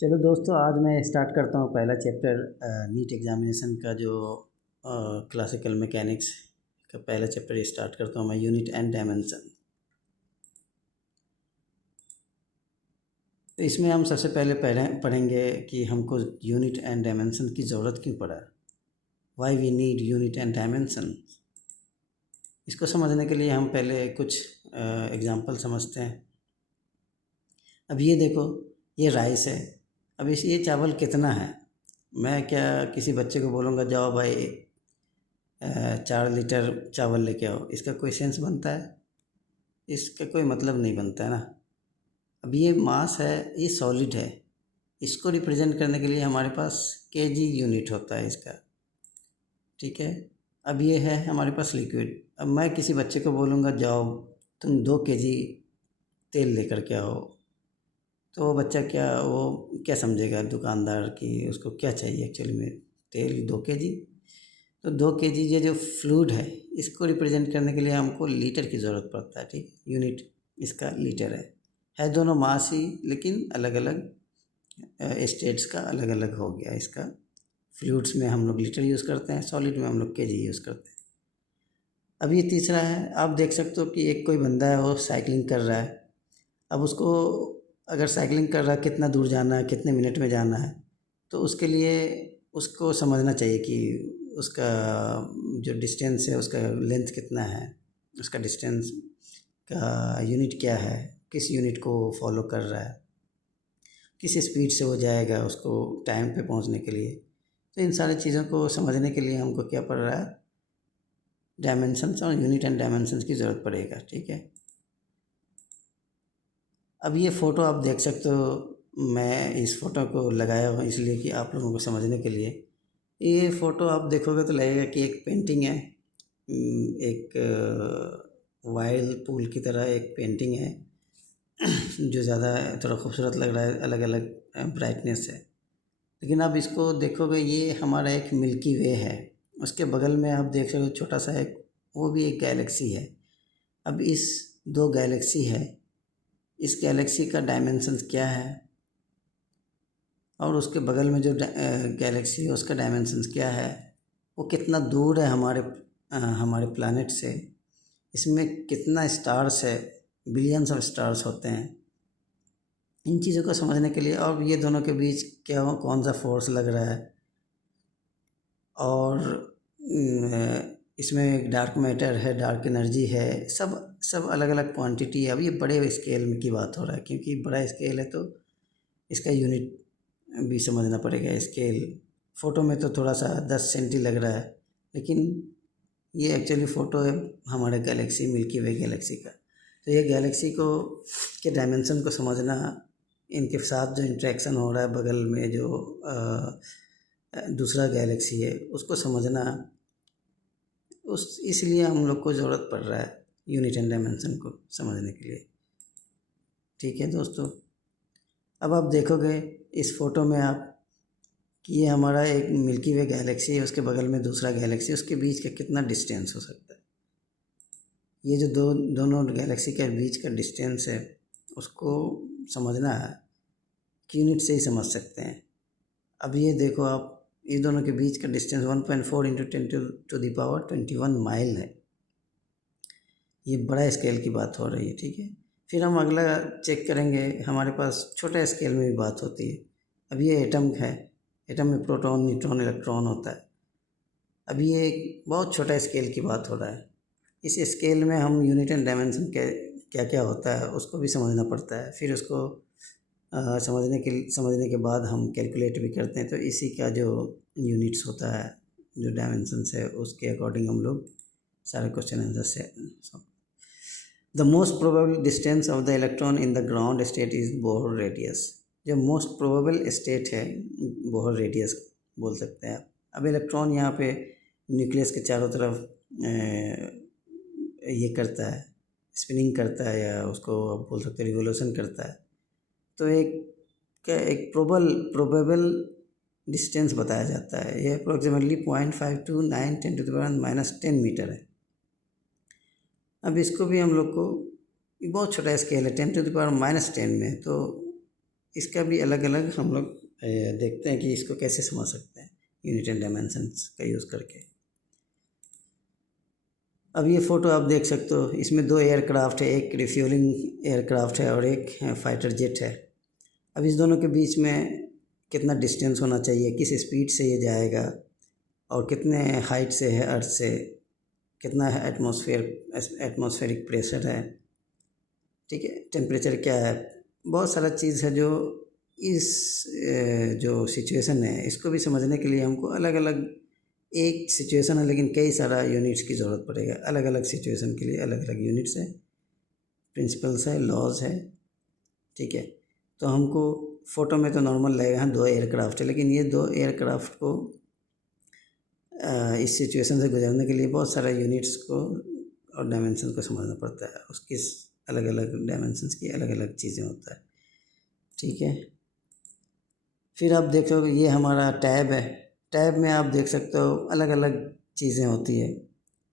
चलो दोस्तों, आज मैं स्टार्ट करता हूँ पहला चैप्टर नीट एग्जामिनेशन का जो क्लासिकल मैकेनिक्स का पहला चैप्टर स्टार्ट करता हूँ मैं, यूनिट एंड डायमेंशन। तो इसमें हम सबसे पहले पढ़ेंगे कि हमको यूनिट एंड डायमेंशन की ज़रूरत क्यों पड़ा, why we need unit and dimension. इसको समझने के लिए हम पहले कुछ एग्जांपल समझते हैं। अब ये देखो, ये राइस है। अब ये चावल कितना है? मैं क्या किसी बच्चे को बोलूँगा जाओ भाई 4 लीटर चावल लेके आओ, इसका कोई सेंस बनता है? इसका कोई मतलब नहीं बनता है ना। अब ये मास है, ये सॉलिड है, इसको रिप्रेजेंट करने के लिए हमारे पास केजी यूनिट होता है इसका, ठीक है। अब ये है हमारे पास लिक्विड। अब मैं किसी बच्चे को बोलूँगा जाओ तुम 2 केजी तेल लेकर के आओ, तो वो बच्चा क्या समझेगा दुकानदार की उसको क्या चाहिए एक्चुअली में? तेल 2 केजी। तो 2 केजी ये जो फ्लूइड है इसको रिप्रेजेंट करने के लिए हमको लीटर की ज़रूरत पड़ता है, ठीक। यूनिट इसका लीटर है दोनों मास ही, लेकिन अलग अलग स्टेट्स का अलग अलग हो गया इसका। फ्लूइड्स में हम लोग लीटर यूज़ करते हैं, सॉलिड में हम लोग केजी यूज़ करते हैं। अब ये तीसरा है, आप देख सकते हो कि एक कोई बंदा है वो साइकिलिंग कर रहा है। अब उसको अगर साइकिलिंग कर रहा है, कितना दूर जाना है, कितने मिनट में जाना है, तो उसके लिए उसको समझना चाहिए कि उसका जो डिस्टेंस है उसका लेंथ कितना है, उसका डिस्टेंस का यूनिट क्या है, किस यूनिट को फॉलो कर रहा है, किस स्पीड से वो जाएगा उसको टाइम पे पहुंचने के लिए। तो इन सारी चीज़ों को समझने के लिए हमको क्या पड़ रहा है, डायमेंशंस और यूनिट एंड डायमेंशंस की ज़रूरत पड़ेगा, ठीक है। अब ये फ़ोटो आप देख सकते हो, मैं इस फ़ोटो को लगाया हूँ इसलिए कि आप लोगों को समझने के लिए। ये फ़ोटो आप देखोगे तो लगेगा कि एक पेंटिंग है, एक वाइल्ड पूल की तरह एक पेंटिंग है जो ज़्यादा थोड़ा खूबसूरत लग रहा है, अलग अलग ब्राइटनेस है। लेकिन आप इसको देखोगे, ये हमारा एक मिल्की वे है, उसके बगल में आप देख रहे हो छोटा सा एक, वो भी एक गैलेक्सी है। अब इस 2 गैलेक्सी है, इस गैलेक्सी का डायमेंशंस क्या है और उसके बगल में जो गैलेक्सी है उसका डायमेंशंस क्या है, वो कितना दूर है हमारे प्लैनेट से, इसमें कितना स्टार्स है, बिलियंस ऑफ स्टार्स होते हैं। इन चीज़ों को समझने के लिए, और ये दोनों के बीच कौन सा फोर्स लग रहा है, और इसमें डार्क मैटर है, डार्क एनर्जी है, सब अलग अलग क्वांटिटी है। अब ये बड़े स्केल में की बात हो रहा है, क्योंकि बड़ा स्केल है तो इसका यूनिट भी समझना पड़ेगा। स्केल फ़ोटो में तो थोड़ा सा 10 सेंटी लग रहा है, लेकिन ये एक्चुअली फ़ोटो है हमारे गैलेक्सी, मिल्की वे गैलेक्सी का। तो ये गैलेक्सी को के डायमेंशन को समझना, इनके साथ जो इंटरेक्शन हो रहा है बगल में जो दूसरा गैलेक्सी है उसको समझना, इसलिए हम लोग को ज़रूरत पड़ रहा है यूनिट एंड डायमेंशन को समझने के लिए, ठीक है दोस्तों। अब आप देखोगे इस फ़ोटो में आप कि ये हमारा एक मिल्की वे गैलेक्सी है, उसके बगल में दूसरा गैलेक्सी, उसके बीच का कितना डिस्टेंस हो सकता है। ये जो दोनों गैलेक्सी के बीच का डिस्टेंस है उसको समझना है कि यूनिट से ही समझ सकते हैं। अब ये देखो आप, इस दोनों के बीच का डिस्टेंस 1.4 × 10⁻21 माइल है। ये बड़ा स्केल की बात हो रही है, ठीक है। फिर हम अगला चेक करेंगे, हमारे पास छोटा स्केल में भी बात होती है। अब ये एटम है, एटम में प्रोटॉन, न्यूट्रॉन, इलेक्ट्रॉन होता है। अब ये एक बहुत छोटा स्केल की बात हो रहा है। इस स्केल में हम यूनिट एंड डायमेंशन क्या क्या होता है उसको भी समझना पड़ता है। फिर उसको समझने के बाद हम कैलकुलेट भी करते हैं। तो इसी का जो यूनिट्स होता है, जो डायमेंशंस है, उसके अकॉर्डिंग हम लोग सारे क्वेश्चन आंसर से। The most probable distance of the electron in the ground state is Bohr radius. जो मोस्ट प्रोबेबल स्टेट है, बोहर रेडियस बोल सकते हैं आप। अब इलेक्ट्रॉन यहाँ पे न्यूक्लियस के चारों तरफ ये करता है, स्पिनिंग करता है, या उसको आप बोल सकते हैं रिवोल्यूशन करता है। तो एक प्रोबेबल डिस्टेंस बताया जाता है। ये अप्रोक्सीमेटली 0.529 × 10⁻⁻10 मीटर है। अब इसको भी हम लोग को, बहुत छोटा स्केल है, 10⁻⁻10 में, तो इसका भी अलग अलग हम लोग देखते हैं कि इसको कैसे समझ सकते हैं यूनिट एंड डायमेंशंस का यूज़ करके। अब ये फ़ोटो आप देख सकते हो, इसमें दो एयरक्राफ्ट है, एक रिफ्यूलिंग एयरक्राफ्ट है और एक फाइटर जेट है। अब इस दोनों के बीच में कितना डिस्टेंस होना चाहिए, किस स्पीड से ये जाएगा और कितने हाइट से है अर्थ से, कितना है एटमॉस्फेरिक प्रेशर है, ठीक है, टेम्परेचर क्या है, बहुत सारा चीज़ है जो इस जो सिचुएशन है इसको भी समझने के लिए हमको अलग अलग, एक सिचुएशन है लेकिन कई सारा यूनिट्स की ज़रूरत पड़ेगा। अलग अलग सिचुएशन के लिए अलग अलग यूनिट्स है, प्रिंसिपल्स है, लॉज है, ठीक है। तो हमको फ़ोटो में तो नॉर्मल लगेगा हाँ 2 एयरक्राफ्ट है, लेकिन ये 2 एयरक्राफ्ट को इस सिचुएशन से गुजरने के लिए बहुत सारा यूनिट्स को और डायमेंशन को समझना पड़ता है। उसकी अलग अलग डायमेंशंस की अलग अलग चीज़ें होता है, ठीक है। फिर आप देखोगे ये हमारा टैब है। टैब में आप देख सकते हो अलग अलग चीज़ें होती है।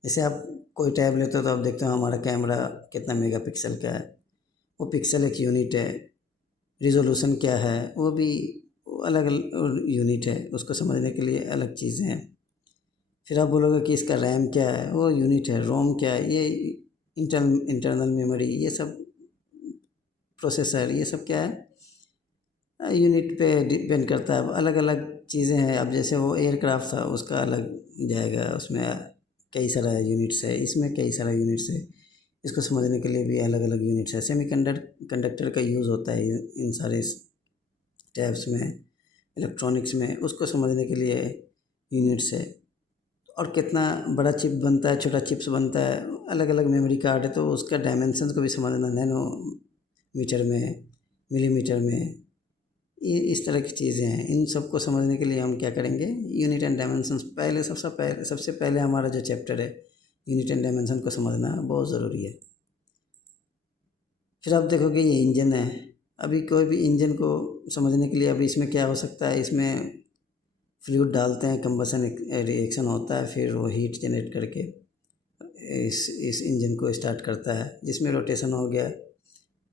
जैसे आप कोई टैब लेते हो तो आप देखते हो हमारा कैमरा कितना मेगापिक्सल का है, वो पिक्सल एक यूनिट है। रिजोल्यूशन क्या है वो भी अलग अलग यूनिट है, उसको समझने के लिए अलग चीज़ें हैं। फिर आप बोलोगे कि इसका रैम क्या है, वो यूनिट है। रोम क्या है, ये इंटरनल मेमोरी, ये सब प्रोसेसर, ये सब क्या है, यूनिट पे डिपेंड करता है। अलग अलग चीज़ें हैं। अब जैसे वो एयरक्राफ्ट था उसका अलग जाएगा, उसमें कई सारा यूनिट्स है, इसमें कई सारा यूनिट्स है। इसको समझने के लिए भी अलग अलग यूनिट्स है। कंडक्टर का यूज़ होता है इन सारे टैब्स में, इलेक्ट्रॉनिक्स में, उसको समझने के लिए यूनिट्स है। और कितना बड़ा चिप बनता है, छोटा चिप्स बनता है, अलग अलग मेमोरी कार्ड है, तो उसका डायमेंशंस को भी समझना, नैनो मीटर में, मिलीमीटर में, ये इस तरह की चीज़ें हैं। इन सब को समझने के लिए हम क्या करेंगे, यूनिट एंड डायमेंशंस सबसे पहले हमारा जो चैप्टर है यूनिट एंड डायमेंशन को समझना बहुत ज़रूरी है। फिर आप देखोगे ये इंजन है। अभी कोई भी इंजन को समझने के लिए अभी इसमें क्या हो सकता है, इसमें फ्लूइड डालते हैं, कंबसन रिएक्शन होता है, फिर वो हीट जनरेट करके इस इंजन को स्टार्ट करता है, जिसमें रोटेशन हो गया।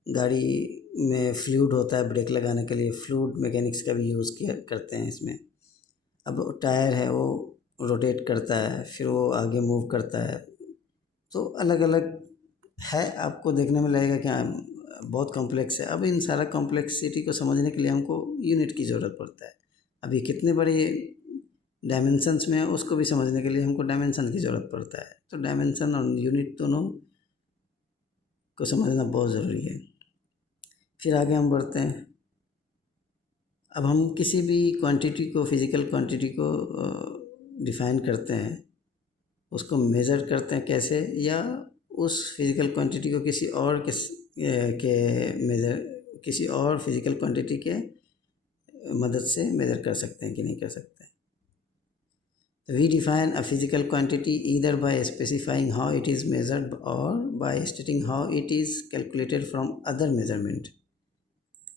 गाड़ी में फ्लूइड होता है ब्रेक लगाने के लिए, फ्लूइड मैकेनिक्स का भी यूज़ करते हैं इसमें। अब टायर है वो रोटेट करता है, फिर वो आगे मूव करता है। तो अलग अलग है, आपको देखने में लगेगा कि बहुत कॉम्प्लेक्स है। अब इन सारा कॉम्प्लेक्सिटी को समझने के लिए हमको यूनिट की ज़रूरत पड़ता है। अभी कितने बड़े डायमेंशंस में है उसको भी समझने के लिए हमको डायमेंशन की ज़रूरत पड़ता है। तो डायमेंशन और यूनिट दोनों को समझना बहुत ज़रूरी है। फिर आगे हम बढ़ते हैं। अब हम किसी भी क्वांटिटी को, फिज़िकल क्वांटिटी को डिफ़ाइन करते हैं, उसको मेज़र करते हैं कैसे, या उस फिज़िकल क्वांटिटी को किसी और फिज़िकल क्वांटिटी के मदद से मेज़र कर सकते हैं कि नहीं कर सकते। तो we define a physical quantity either by specifying how it is measured और by stating how it is calculated from other measurement,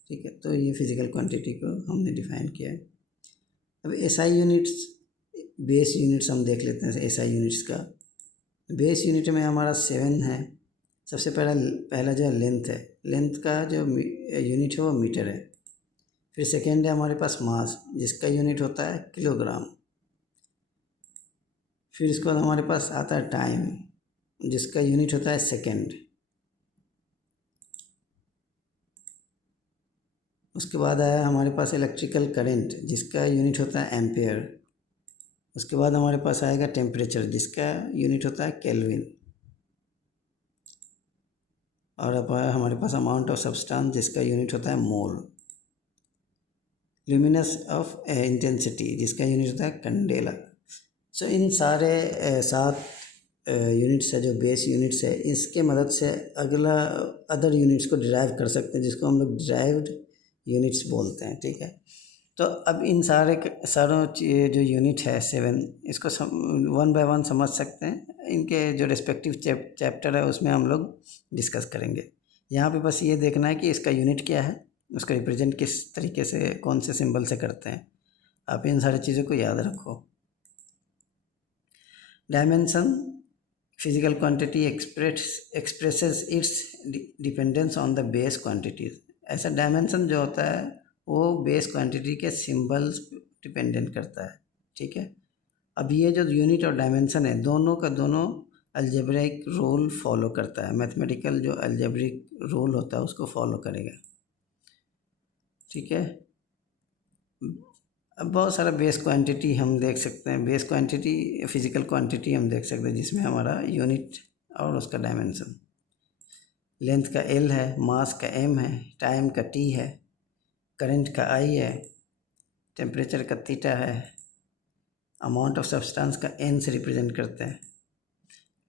ठीक है। तो ये फिज़िकल क्वांटिटी को हमने डिफ़ाइन किया है। अब एसआई यूनिट्स, बेस यूनिट्स हम देख लेते हैं। एसआई यूनिट्स का बेस यूनिट में हमारा 7 है। सबसे पहला जो है लेंथ है। लेंथ का जो यूनिट है वो मीटर है। फिर सेकेंड है हमारे पास मास, जिसका यूनिट होता है किलोग्राम। फिर इसके बाद हमारे पास आता है टाइम, जिसका यूनिट होता है सेकेंड। उसके बाद आया हमारे पास इलेक्ट्रिकल करंट, जिसका यूनिट होता है एम्पेयर। उसके बाद हमारे पास आएगा टेम्परेचर, जिसका यूनिट होता है केल्विन। और अब आया हमारे पास अमाउंट ऑफ सब्सटेंस, जिसका यूनिट होता है मोल। ल्यूमिनस ऑफ इंटेंसिटी, जिसका यूनिट होता है कैंडेला। सो इन सारे 7 यूनिट्स है जो बेस यूनिट्स है, इसके मदद से अगला अदर यूनिट्स को डिराइव कर सकते हैं, जिसको हम लोग डिराइव्ड यूनिट्स बोलते हैं, ठीक है। तो अब इन सारों जो यूनिट है 7, इसको 1 बाय 1 समझ सकते हैं। इनके जो रिस्पेक्टिव चैप्टर है उसमें हम लोग डिस्कस करेंगे। यहाँ पे बस ये देखना है कि इसका यूनिट क्या है, उसका रिप्रेजेंट किस तरीके से, कौन से सिंबल से करते हैं। आप इन सारी चीज़ों को याद रखो। Dimension, physical quantity expresses it's dependence on the base quantities. ऐसा डायमेंशन जो होता है वो बेस क्वांटिटी के सिंबल्स डिपेंडेंट करता है, ठीक है। अब ये जो यूनिट और डायमेंशन है, दोनों का दोनों अलजेब्रिक रूल फॉलो करता है, मैथमेटिकल जो अलजेब्रिक रूल होता है उसको फॉलो करेगा, ठीक है। अब बहुत सारा बेस क्वांटिटी हम देख सकते हैं, बेस क्वांटिटी फिजिकल क्वांटिटी हम देख सकते हैं जिसमें हमारा यूनिट और उसका डायमेंशन, लेंथ का L है, मास का M है, टाइम का T है, करंट का I है, टेम्परेचर का थीटा है, अमाउंट ऑफ सब्सटेंस का N से रिप्रेजेंट करते हैं,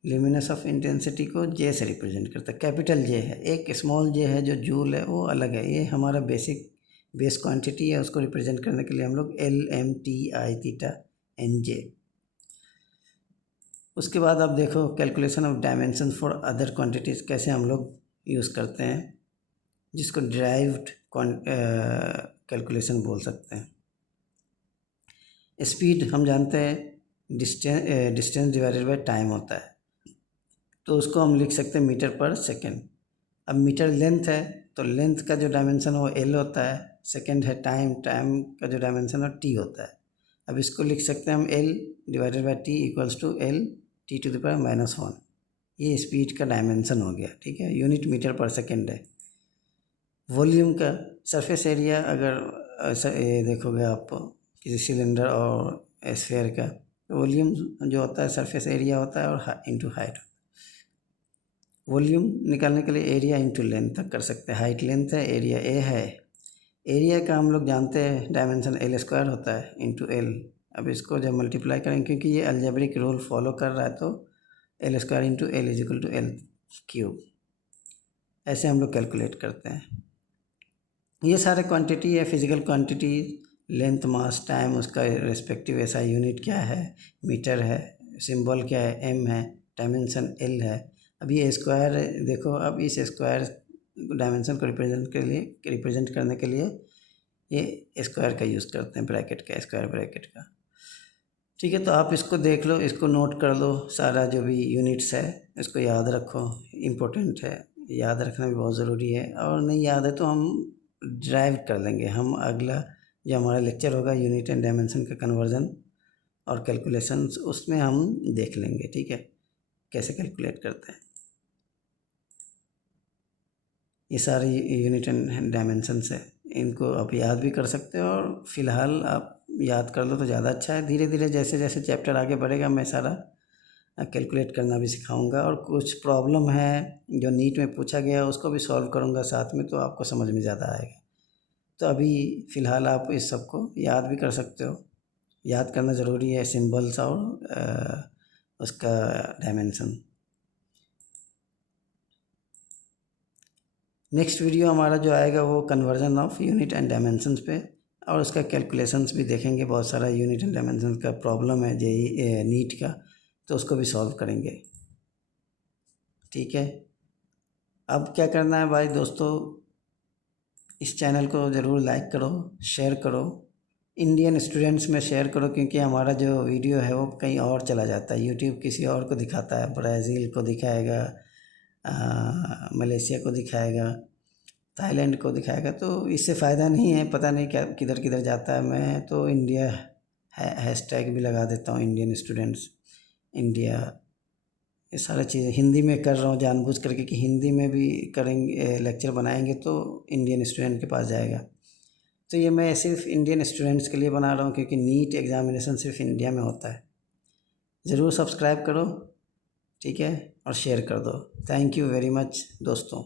ल्यूमिनस ऑफ इंटेंसिटी को J से रिप्रेजेंट करता है, कैपिटल J है, एक स्मॉल j है जो जूल है वो अलग है, ये हमारा बेस क्वांटिटी है, उसको रिप्रेजेंट करने के लिए हम लोग L M T I theta N J। उसके बाद आप देखो calculation of dimension for other quantities कैसे हम लोग यूज़ करते हैं, जिसको डिराइव्ड कैलकुलेशन बोल सकते हैं। स्पीड हम जानते हैं डिस्टेंस डिवाइडेड बाय टाइम होता है, तो उसको हम लिख सकते हैं मीटर पर सेकेंड। अब मीटर लेंथ है तो लेंथ का जो डायमेंशन वो L होता है, सेकेंड है टाइम का जो डायमेंशन है T होता है। अब इसको लिख सकते हैं हम L divided by T equals to L T to the power -1, ये स्पीड का डायमेंशन हो गया, ठीक है। यूनिट मीटर पर सेकेंड है। वॉल्यूम का सरफेस एरिया, अगर ये देखोगे आप किसी सिलेंडर और स्फीयर का, वॉल्यूम जो होता है सरफेस एरिया होता है और इंटू हाइट। वॉल्यूम निकालने के लिए एरिया इंटू लेंथ तक कर सकते हैं, हाइट लेंथ है, एरिया A है, एरिया का हम लोग जानते हैं डायमेंशन L² होता है इंटू L। अब इसको जब मल्टीप्लाई करेंगे, क्योंकि ये अलजेब्रिक रूल फॉलो कर रहा है, तो L² into L is equal to L³। ऐसे हम लोग कैलकुलेट करते हैं। ये सारे क्वांटिटी है, फिजिकल क्वांटिटी, लेंथ, मास, टाइम, उसका रेस्पेक्टिव ऐसा यूनिट क्या है, मीटर है, सिंबल क्या है, M है, डायमेंशन L है। अब ये स्क्वायर देखो, अब इस स्क्वायर डायमेंशन को रिप्रेजेंट करने के लिए ये स्क्वायर का यूज़ करते हैं, ब्रैकेट का, स्क्वायर ब्रैकेट का, ठीक है। तो आप इसको देख लो, इसको नोट कर लो, सारा जो भी यूनिट्स है इसको याद रखो, इम्पोर्टेंट है, याद रखना भी बहुत ज़रूरी है। और नहीं याद है तो हम ड्राइव कर लेंगे, हम अगला जो हमारा लेक्चर होगा यूनिट एंड डायमेंशन का कन्वर्जन और कैलकुलेशंस, उसमें हम देख लेंगे, ठीक है, कैसे कैलकुलेट करते हैं। ये सारे यूनिट एंड डायमेंशंस है, इनको आप याद भी कर सकते हो, और फिलहाल आप याद कर लो तो ज़्यादा अच्छा है। धीरे धीरे जैसे जैसे चैप्टर आगे बढ़ेगा मैं सारा कैलकुलेट करना भी सिखाऊंगा, और कुछ प्रॉब्लम है जो नीट में पूछा गया उसको भी सॉल्व करूंगा साथ में, तो आपको समझ में ज़्यादा आएगा। तो अभी फ़िलहाल आप इस सब को याद भी कर सकते हो, याद करना ज़रूरी है, सिंबल्स और उसका डायमेंशन। नेक्स्ट वीडियो हमारा जो आएगा वो conversion of unit and dimensions पे, और उसका कैलकुलेशंस भी देखेंगे। बहुत सारा यूनिट एंड डायमेंशंस का प्रॉब्लम है जेईई नीट का, तो उसको भी सॉल्व करेंगे, ठीक है। अब क्या करना है भाई दोस्तों, इस चैनल को ज़रूर लाइक करो, शेयर करो, इंडियन स्टूडेंट्स में शेयर करो, क्योंकि हमारा जो वीडियो है वो कहीं और चला जाता है, यूट्यूब किसी और को दिखाता है, ब्राज़ील को दिखाएगा, मलेशिया को दिखाएगा, थाईलैंड को दिखाएगा, तो इससे फ़ायदा नहीं है, पता नहीं क्या किधर किधर जाता है। मैं तो इंडिया हैशटैग भी लगा देता हूँ, इंडियन स्टूडेंट्स इंडिया, ये सारा चीज़ें हिंदी में कर रहा हूँ जानबूझ करके कि हिंदी में भी करेंगे, लेक्चर बनाएंगे तो इंडियन स्टूडेंट के पास जाएगा। तो ये मैं सिर्फ इंडियन स्टूडेंट्स के लिए बना रहा हूँ, क्योंकि नीट एग्ज़ामिनेशन सिर्फ इंडिया में होता है। ज़रूर सब्सक्राइब करो, ठीक है, और शेयर कर दो। थैंक यू वेरी मच दोस्तों।